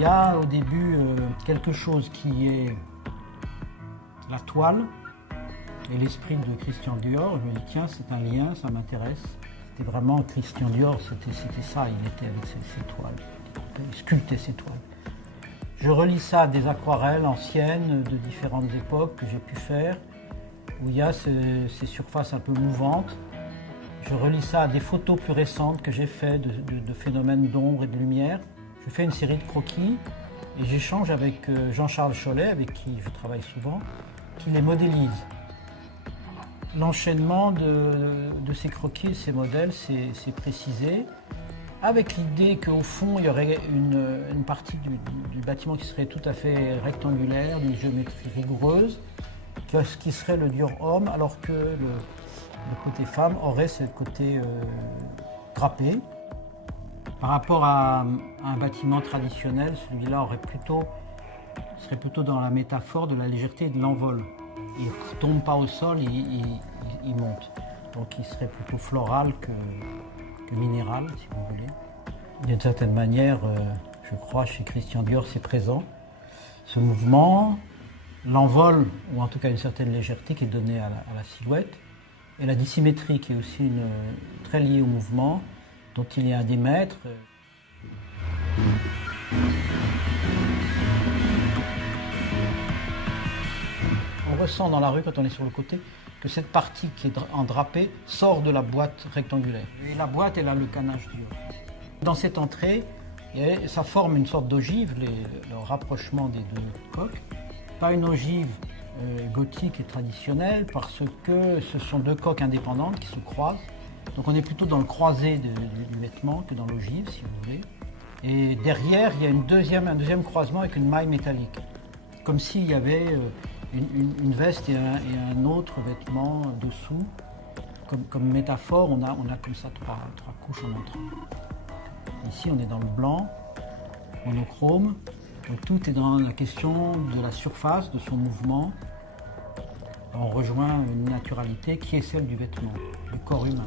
Il y a au début quelque chose qui est la toile et l'esprit de Christian Dior. Je me dis tiens, c'est un lien, ça m'intéresse. C'était vraiment Christian Dior, c'était ça, il était avec ses toiles, il sculptait ses toiles. Je relie ça à des aquarelles anciennes de différentes époques que j'ai pu faire, où il y a ces surfaces un peu mouvantes. Je relie ça à des photos plus récentes que j'ai faites de phénomènes d'ombre et de lumière. Je fais une série de croquis et j'échange avec Jean-Charles Chollet, avec qui je travaille souvent, qui les modélise. L'enchaînement de ces croquis, de ces modèles, c'est précisé, avec l'idée qu'au fond, il y aurait une partie du bâtiment qui serait tout à fait rectangulaire, d'une géométrie rigoureuse, qui serait le Dior homme, alors que le côté femme aurait ce côté drapé. Par rapport à un bâtiment traditionnel, celui-là serait plutôt dans la métaphore de la légèreté et de l'envol. Il ne tombe pas au sol, il monte. Donc il serait plutôt floral que minéral, si vous voulez. D'une certaine manière, je crois, chez Christian Dior, c'est présent. Ce mouvement, l'envol, ou en tout cas une certaine légèreté qui est donnée à la silhouette, et la dissymétrie qui est aussi très liée au mouvement, dont il y a des maîtres. On ressent dans la rue, quand on est sur le côté, que cette partie qui est en drapé sort de la boîte rectangulaire. Et la boîte, elle a le canage Dior. Dans cette entrée, ça forme une sorte d'ogive, le rapprochement des deux coques. Pas une ogive gothique et traditionnelle, parce que ce sont deux coques indépendantes qui se croisent. Donc on est plutôt dans le croisé du vêtement que dans l'ogive, si vous voulez. Et derrière, il y a un deuxième croisement avec une maille métallique. Comme s'il y avait une veste et un autre vêtement dessous. Comme métaphore, on a comme ça trois couches en entrant. Ici, on est dans le blanc, monochrome. Donc tout est dans la question de la surface, de son mouvement. On rejoint une naturalité qui est celle du vêtement, du corps humain.